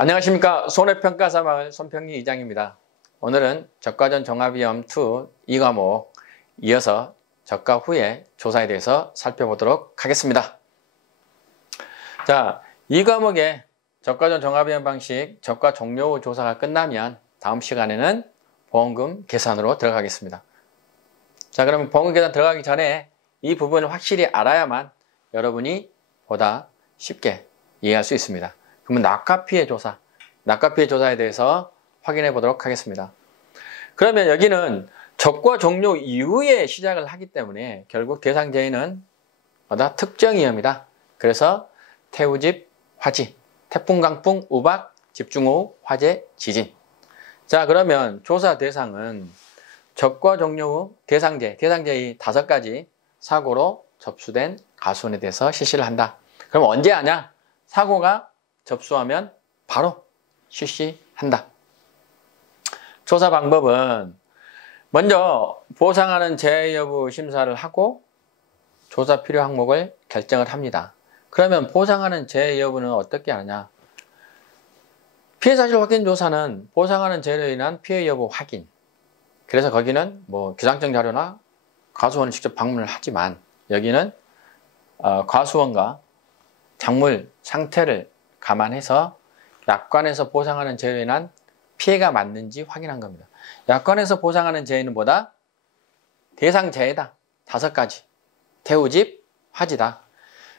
안녕하십니까. 손해평가사마을 손평리 이장입니다. 오늘은 저가 전 종합위험 2 과목 이어서 저가 후의 조사에 대해서 살펴보도록 하겠습니다. 자, 이 과목의 저가 전 종합위험 방식 저가 종료 후 조사가 끝나면 다음 시간에는 보험금 계산으로 들어가겠습니다. 자, 그러면 보험금 계산 들어가기 전에 이 부분을 확실히 알아야만 여러분이 보다 쉽게 이해할 수 있습니다. 그러면 낙가피해 조사, 낙가피해 조사에 대해서 확인해 보도록 하겠습니다. 그러면 여기는 적과 종료 이후에 시작을 하기 때문에 결국 대상제의는 특정 위험이다. 그래서 태우집, 화지, 태풍, 강풍, 우박, 집중호우, 화재, 지진. 자, 그러면 조사 대상은 적과 종료 후 대상제의 5가지 사고로 접수된 가수원에 대해서 실시를 한다. 그럼 언제 하냐? 사고가 접수하면 바로 실시한다. 조사 방법은 먼저 보상하는 재해 여부 심사를 하고 조사 필요 항목을 결정을 합니다. 그러면 보상하는 재해 여부는 어떻게 하느냐? 피해 사실 확인 조사는 보상하는 재해로 인한 피해 여부 확인. 그래서 거기는 기상청 자료나 가수원을 직접 방문을 하지만 여기는 가수원과 작물 상태를 감안해서 약관에서 보상하는 재해로 인한 피해가 맞는지 확인한 겁니다. 약관에서 보상하는 재해는 뭐다? 대상재해다. 5가지. 태우집, 화지다.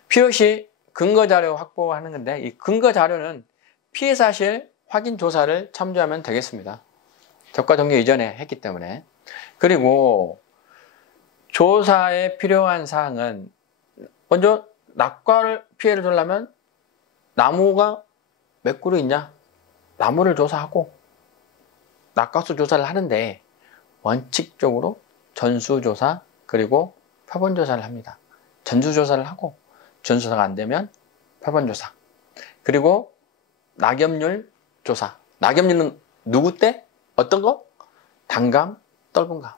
필요시 근거자료 확보하는 건데 이 근거자료는 피해사실 확인 조사를 참조하면 되겠습니다. 저가 종료 이전에 했기 때문에. 그리고 조사에 필요한 사항은 먼저 낙과 피해를 주려면 나무가 몇 그루 있냐? 나무를 조사하고 낙과수 조사를 하는데 원칙적으로 전수조사 그리고 표본조사를 합니다. 전수조사를 하고 전수조사가 안 되면 표본조사 그리고 낙엽률 조사. 낙엽률은 누구 때? 어떤 거? 단감, 떫은감.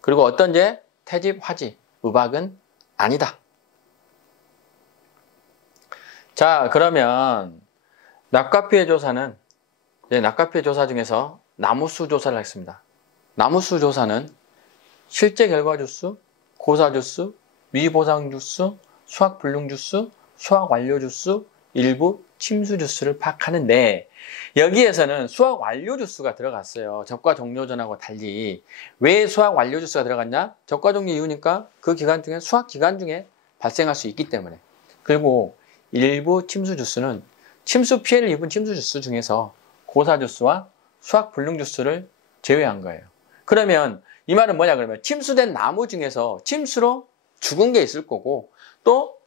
그리고 어떤 재? 태집, 화지, 우박은 아니다. 자, 그러면 낙과피해 조사는 낙과피해 조사 중에서 나무수 조사를 하겠습니다. 나무수 조사는 실제 결과 주수, 고사 주수, 미보상 주수, 수확 불능 주수, 수확 완료 주수, 일부 침수 주수를 파악하는데 여기에서는 수확 완료 주수가 들어갔어요. 적과 종료 전하고 달리. 왜 수확 완료 주수가 들어갔냐? 적과 종료 이후니까 그 기간 중에 수확 기간 중에 발생할 수 있기 때문에. 그리고 일부 침수 주수는 침수 피해를 입은 침수 주수 중에서 고사 주수와 수확 불능 주수를 제외한 거예요. 그러면 이 말은 뭐냐 그러면 침수된 나무 중에서 침수로 죽은 게 있을 거고 또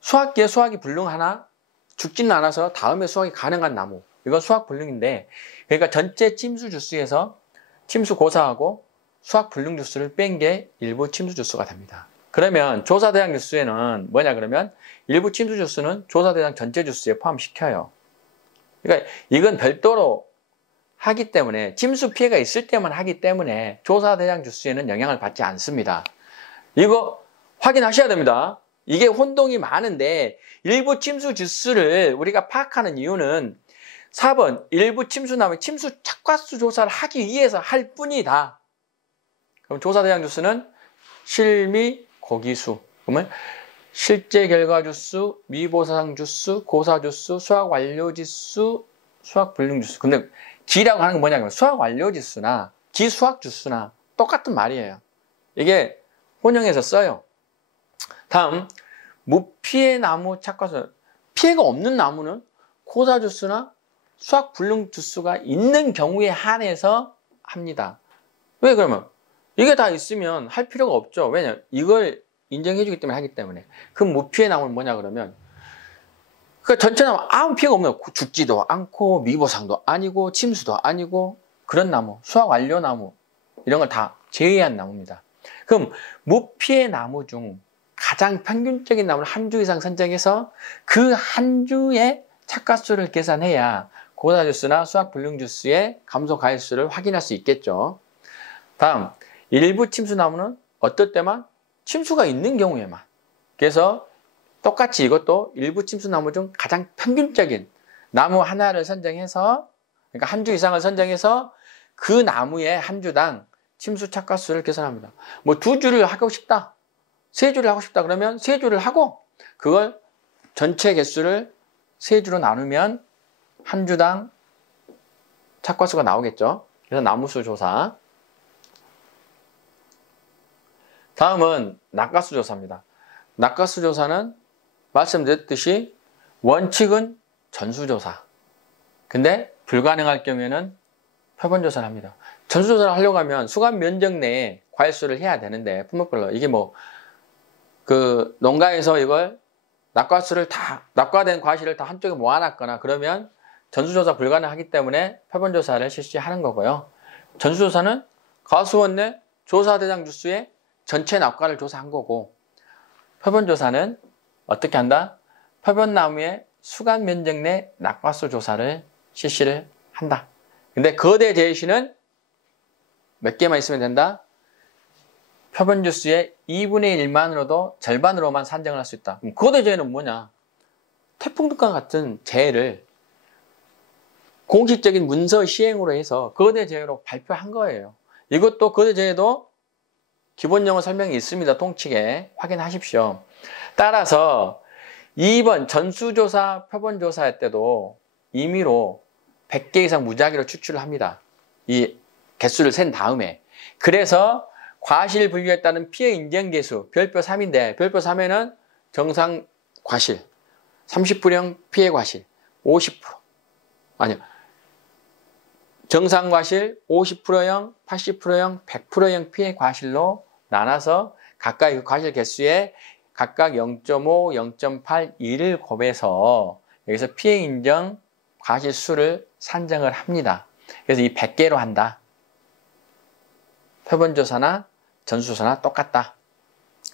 수확기에 수확이 불능하나 죽지는 않아서 다음에 수확이 가능한 나무. 이건 수확 불능인데 그러니까 전체 침수 주수에서 침수 고사하고 수확 불능 주수를 뺀 게 일부 침수 주수가 됩니다. 그러면 조사 대상 주수에는 뭐냐 그러면 일부 침수 주수는 조사 대상 전체 주수에 포함시켜요. 그러니까 이건 별도로 하기 때문에 침수 피해가 있을 때만 하기 때문에 조사 대상 주수에는 영향을 받지 않습니다. 이거 확인하셔야 됩니다. 이게 혼동이 많은데 일부 침수 주수를 우리가 파악하는 이유는 4번 일부 침수 나무 침수 착과수 조사를 하기 위해서 할 뿐이다. 그럼 조사 대상 주수는 실미 고기수. 그러면 실제 결과 주수, 미보상 주수, 고사 주수, 수확 완료 지수, 수확 불능 주수. 근데 기라고 하는 건 뭐냐면 수확 완료 지수나 기수확 주수나 똑같은 말이에요. 이게 혼용해서 써요. 다음 무피해 나무 착과수. 피해가 없는 나무는 고사 주수나 수확 불능 주수가 있는 경우에 한해서 합니다. 왜 그러면? 이게 다 있으면 할 필요가 없죠. 왜냐? 이걸 인정해주기 때문에 하기 때문에. 그럼 무피해 나무는 뭐냐 그러면 그 전체 나무 아무 피해가 없는 죽지도 않고 미보상도 아니고 침수도 아니고 그런 나무, 수확 완료 나무 이런 걸 다 제외한 나무입니다. 그럼 무피해 나무 중 가장 평균적인 나무를 한 주 이상 선정해서 그 한 주의 착과수를 계산해야 고사 주수나 수확 불능 주수의 감소 가해수를 확인할 수 있겠죠. 다음 일부 침수 나무는 어떨 때만 침수가 있는 경우에만. 그래서 똑같이 이것도 일부 침수 나무 중 가장 평균적인 나무 하나를 선정해서, 그러니까 한 주 이상을 선정해서 그 나무의 한 주당 침수 착과수를 계산합니다. 뭐 2주를 하고 싶다, 3주를 하고 싶다 그러면 3주를 하고 그걸 전체 개수를 3주로 나누면 한 주당 착과수가 나오겠죠. 그래서 나무수 조사. 다음은 낙과수 조사입니다. 낙과수 조사는 말씀드렸듯이 원칙은 전수조사. 근데 불가능할 경우에는 표본조사를 합니다. 전수조사를 하려고 하면 수감 면적 내에 과일수를 해야 되는데 품목별로 이게 뭐 그 농가에서 이걸 낙과수를 다 낙과된 과실을 다 한쪽에 모아놨거나 그러면 전수조사 불가능하기 때문에 표본조사를 실시하는 거고요. 전수조사는 과수원 내 조사 대상 주수의 전체 낙과를 조사한 거고, 표본조사는 어떻게 한다? 표본나무의 수감 면적 내 낙과수 조사를 실시를 한다. 근데 거대 제시는 몇 개만 있으면 된다? 표본 주수의 2분의 1만으로도 절반으로만 산정을 할 수 있다. 그럼 거대 제해는 뭐냐? 태풍특과 같은 제해를 공식적인 문서 시행으로 해서 거대 제해로 발표한 거예요. 이것도 거대 제해도 기본 용어 설명이 있습니다. 통칙에 확인하십시오. 따라서 2번 전수조사, 표본조사할 때도 임의로 100개 이상 무작위로 추출을 합니다. 이 개수를 센 다음에. 그래서 과실 분류에 따른 피해 인정 개수 별표 3인데 별표 3에는 정상 과실, 30%형 피해 과실, 50% 아니요. 정상 과실, 50%형, 80%형, 100%형 피해 과실로 나눠서 각각 그 과실 개수에 각각 0.5, 0.8, 2를 곱해서 여기서 피해 인정 과실 수를 산정을 합니다. 그래서 이 100개로 한다. 표본조사나 전수조사나 똑같다.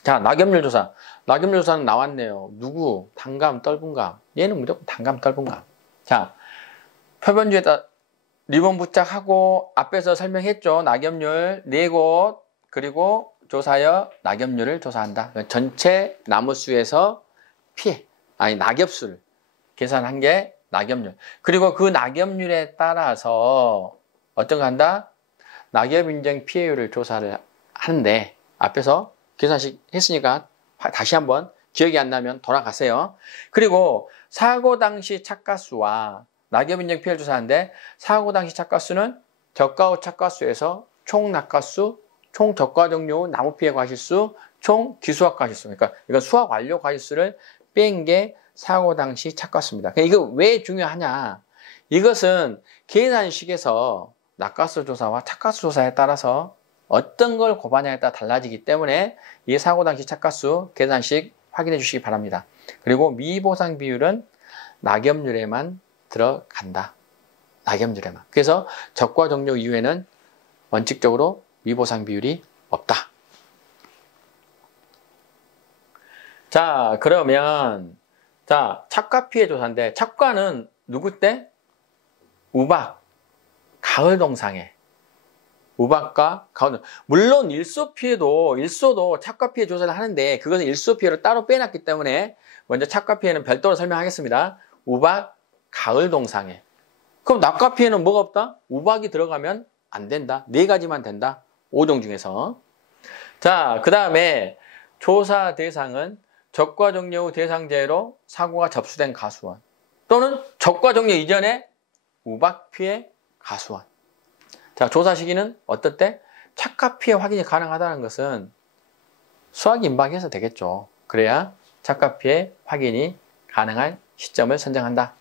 자, 낙엽률 조사. 낙엽률 조사는 나왔네요. 누구? 단감, 떫은감. 얘는 무조건 단감, 떫은감. 자, 표본주에다 리본 부착하고 앞에서 설명했죠. 낙엽률 4곳 그리고 조사하여 낙엽률을 조사한다. 전체 나무수에서 피해, 아니 낙엽수를 계산한 게 낙엽률. 그리고 그 낙엽률에 따라서 어떤 거 한다? 낙엽 인정 피해율을 조사를 하는데 앞에서 계산식 했으니까 다시 한번 기억이 안 나면 돌아가세요. 그리고 사고 당시 착과수와 낙엽 인정 피해를 조사하는데 사고 당시 착과수는 적과 후 착과수에서 총 낙과수, 총 적과 종료 후 나무 피해 과실수, 총 기수학 과실수. 그러니까 이건 수학 완료 과실수를 뺀 게 사고 당시 착과수입니다. 그러니까 이거 왜 중요하냐? 이것은 계산식에서 낙과수 조사와 착과수 조사에 따라서 어떤 걸 곱하냐에 따라 달라지기 때문에 이 사고 당시 착과수 계산식 확인해 주시기 바랍니다. 그리고 미보상 비율은 낙엽률에만 들어간다. 낙엽률에만. 그래서 적과 종료 이후에는 원칙적으로 미보상 비율이 없다. 자, 그러면 자, 착과 피해 조사인데 착과는 누구 때? 우박, 가을 동상에. 우박과 가을. 물론 일소 피해도 일소도 착과 피해 조사를 하는데 그것은 일소 피해를 따로 빼놨기 때문에 먼저 착과 피해는 별도로 설명하겠습니다. 우박, 가을 동상에. 그럼 낙과 피해는 뭐가 없다? 우박이 들어가면 안 된다. 4가지만 된다. 5종 중에서. 자, 그 다음에 조사 대상은 적과 종료 후 대상 제외로 사고가 접수된 가수원 또는 적과 종료 이전에 우박 피해 가수원. 자, 조사 시기는 어떨 때? 착과 피해 확인이 가능하다는 것은 수학 임박해서 되겠죠. 그래야 착과 피해 확인이 가능한 시점을 선정한다.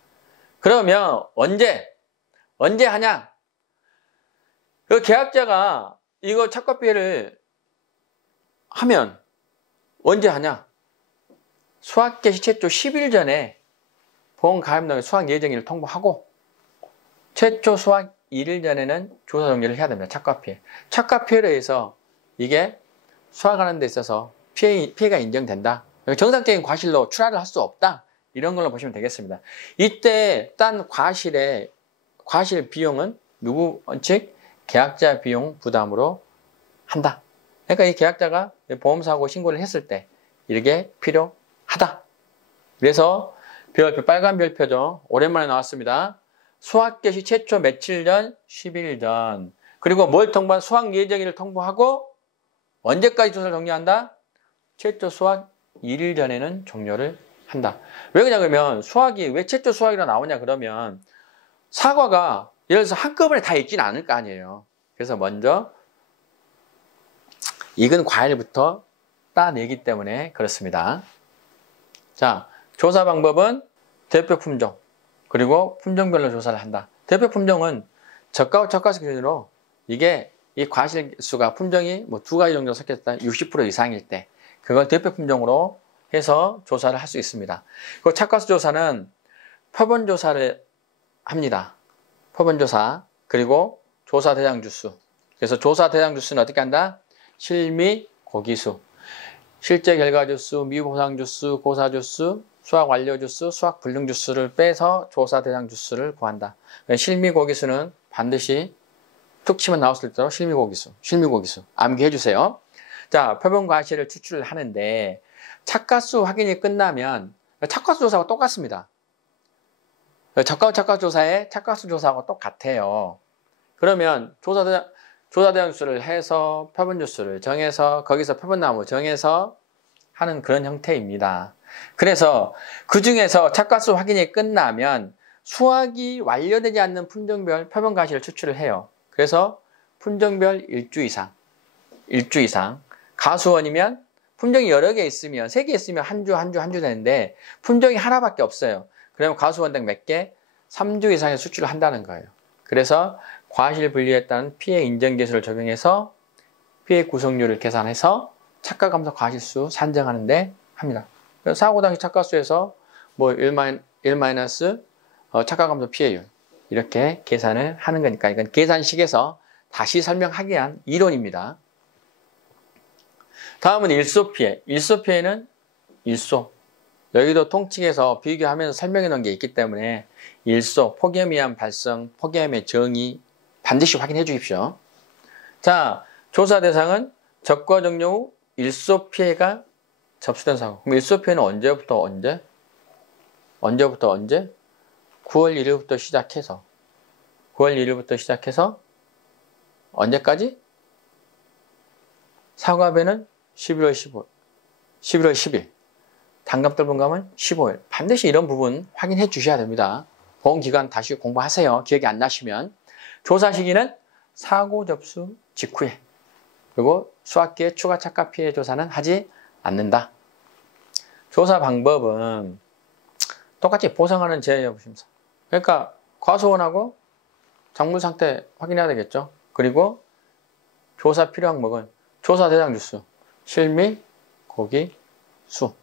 그러면 언제 하냐? 그 계약자가 이거 착과 피해를 하면 언제 하냐? 수학 개시 최초 10일 전에 보험가입농의 수학 예정일을 통보하고 최초 수학 1일 전에는 조사 종료를 해야 됩니다. 착과 피해. 착과 피해로 해서 이게 수학하는 데 있어서 피해가 인정된다. 정상적인 과실로 출하를 할 수 없다. 이런 걸로 보시면 되겠습니다. 이때 딴 과실 비용은 누구 원칙? 계약자 비용 부담으로 한다. 그러니까 이 계약자가 보험사고 신고를 했을 때 이렇게 필요하다. 그래서 별표, 빨간 별표죠. 오랜만에 나왔습니다. 수학 개시 최초 며칠 전? 10일 전. 그리고 뭘 통보한? 수학 예정일을 통보하고 언제까지 조사를 종료한다? 최초 수학 1일 전에는 종료를 한다. 왜 그러냐 그러면 수학이 왜 최초 수학이라 나오냐 그러면 사과가 예를 들어서 한꺼번에 다 읽지는 않을 거 아니에요. 그래서 먼저 익은 과일부터 따내기 때문에 그렇습니다. 자, 조사 방법은 대표 품종 그리고 품종별로 조사를 한다. 대표 품종은 저가와 저가수 기준으로 이게 이 과실수가 품종이 뭐 두 가지 정도 섞였다 60% 이상일 때 그걸 대표 품종으로 해서 조사를 할 수 있습니다. 그 착과수 조사는 표본 조사를 합니다. 표본 조사 그리고 조사 대상 주수. 그래서 조사 대상 주수는 어떻게 한다? 실미 고기수, 실제 결과 주수, 미보상 주수, 고사 주수, 수학 완료 주수, 수학 불능 주수를 빼서 조사 대상 주수를 구한다. 실미 고기수는 반드시 툭 치면 나올 수 있도록 실미 고기수 암기해 주세요. 자, 표본 과실을 추출을 하는데 착과수 확인이 끝나면 착과수 조사하고 똑같습니다. 착과수 조사에 착과수 조사하고 똑같아요. 그러면 조사 대상 주수를 해서 표본 주수를 정해서 거기서 표본나무 정해서 하는 그런 형태입니다. 그래서 그 중에서 착과수 확인이 끝나면 수학이 완료되지 않는 품종별 표본 과실을 추출을 해요. 그래서 품종별 1주 이상 가수원이면 품종이 여러 개 있으면 3개 있으면 한 주 되는데 품종이 하나밖에 없어요. 그러면 가수원당 몇 개? 3주 이상의 수출을 한다는 거예요. 그래서 과실 분류에 따른 피해 인정 계수를 적용해서 피해 구성률을 계산해서 착과 감소 과실수 산정하는데 합니다. 사고 당시 착과수에서 뭐 1 착과 감소 피해율 이렇게 계산을 하는 거니까 이건 계산식에서 다시 설명하기 위한 이론입니다. 다음은 일소 피해. 일소 피해는 일소. 여기도 통칭해서 비교하면서 설명해 놓은 게 있기 때문에 일소, 폭염이한 발생, 폭염의 정의 반드시 확인해 주십시오. 자, 조사 대상은 적과 종료 후 일소 피해가 접수된 사고. 그럼 일소 피해는 언제부터 언제? 9월 1일부터 시작해서 언제까지? 사과배는 11월 10일. 단감떨분감은 15일. 반드시 이런 부분 확인해 주셔야 됩니다. 보험기간 다시 공부하세요. 기억이 안 나시면. 조사 시기는 사고 접수 직후에. 그리고 수학기에 추가 착과 피해 조사는 하지 않는다. 조사 방법은 똑같이 보상하는 재여부심사. 그러니까 과수원하고 작물 상태 확인해야 되겠죠. 그리고 조사 필요 항목은 조사 대상 주수, 실미, 고기, 수.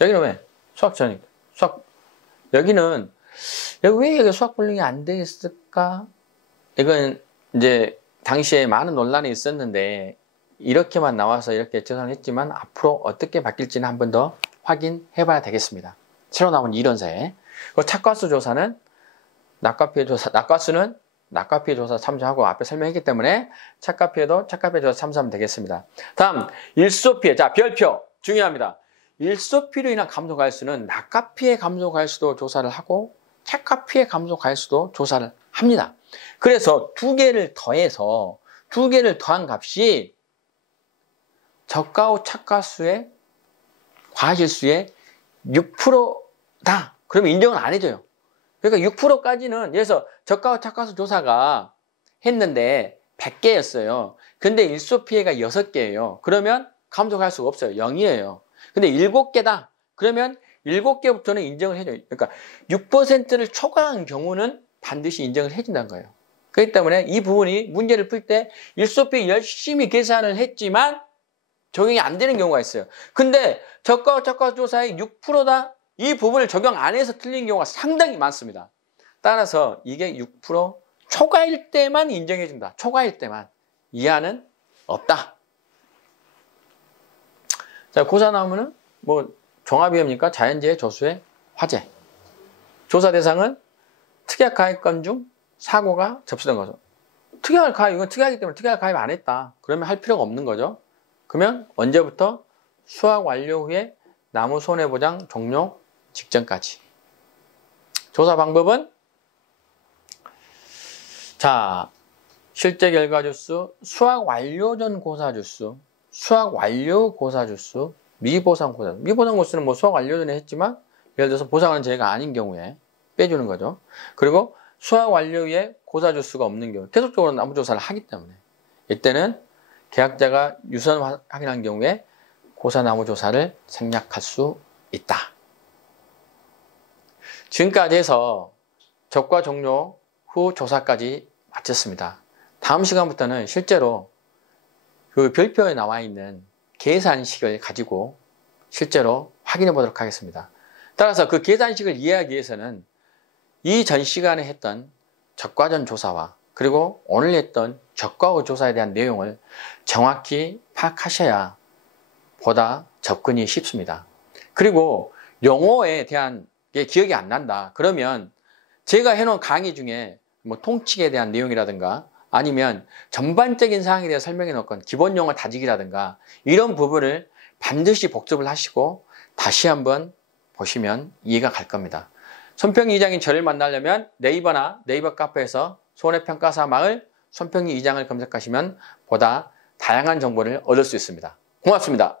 여기는 왜? 수학 전이니까. 여기는 왜 여기 수학 분류가 안 돼 있을까? 이건 이제 당시에 많은 논란이 있었는데 이렇게만 나와서 이렇게 조사를 했지만 앞으로 어떻게 바뀔지는 한 번 더 확인해 봐야 되겠습니다. 새로 나온 이론서에. 착과수 조사는 낙과피해 조사, 낙과수는 낙과피해 조사 참조하고 앞에 설명했기 때문에 착과피해도 착과피해 조사 참조하면 되겠습니다. 다음, 일소피해. 자, 별표. 중요합니다. 일소피해로 인한 감소 과실수는 낙과피해 감소 과실수도 조사를 하고 착과피해 감소 과실수도 조사를 합니다. 그래서 두 개를 더한 값이 저가 후 착과수의 과실수의 6%다. 그러면 인정은 안 해줘요. 그러니까 6%까지는, 그래서 저가 후 착과수 조사가 했는데 100개였어요. 근데 일소 피해가 6개예요. 그러면 감소 과실수가 없어요. 0이에요. 근데 7개다. 그러면 7개부터는 인정을 해줘요. 그러니까 6%를 초과한 경우는 반드시 인정을 해준다는 거예요. 그렇기 때문에 이 부분이 문제를 풀 때 일소 피해 열심히 계산을 했지만 적용이 안 되는 경우가 있어요. 근데 저가 조사의 6%다? 이 부분을 적용 안 해서 틀린 경우가 상당히 많습니다. 따라서 이게 6% 초과일 때만 인정해준다. 초과일 때만. 이하는 없다. 자, 고사나무는 뭐 종합위험이니까 자연재해, 조수의 화재. 조사 대상은 특약 가입건 중 사고가 접수된 거죠. 특약을 가입, 이건 특약이기 때문에 특약을 가입 안 했다. 그러면 할 필요가 없는 거죠. 그러면 언제부터? 수학 완료 후에 나무 손해보장 종료 직전까지. 조사 방법은 자, 실제 결과 주수, 수학 완료 전 고사 주수, 수학 완료 고사 주수, 미보상 고사. 미보상 고수는 뭐 수학 완료 전에 했지만 예를 들어서 보상하는 제가 아닌 경우에 빼주는 거죠. 그리고 수학 완료 후에 고사 주수가 없는 경우, 계속적으로 나무조사를 하기 때문에 이때는 계약자가 유선 확인한 경우에 고사 나무조사를 생략할 수 있다. 지금까지 해서 적과 종료 후 조사까지 마쳤습니다. 다음 시간부터는 실제로 그 별표에 나와 있는 계산식을 가지고 실제로 확인해 보도록 하겠습니다. 따라서 그 계산식을 이해하기 위해서는 이 전 시간에 했던 적과전 조사와 그리고 오늘 했던 적과 후 조사에 대한 내용을 정확히 파악하셔야 보다 접근이 쉽습니다. 그리고 용어에 대한 게 기억이 안 난다. 그러면 제가 해놓은 강의 중에 뭐 통칙에 대한 내용이라든가 아니면 전반적인 사항에 대해 설명해 놓건 기본 용어 다지기라든가 이런 부분을 반드시 복습을 하시고 다시 한번 보시면 이해가 갈 겁니다. 손평이 이장인 저를 만나려면 네이버나 네이버 카페에서 손해평가사 마을 손평이 이장을 검색하시면 보다 다양한 정보를 얻을 수 있습니다. 고맙습니다.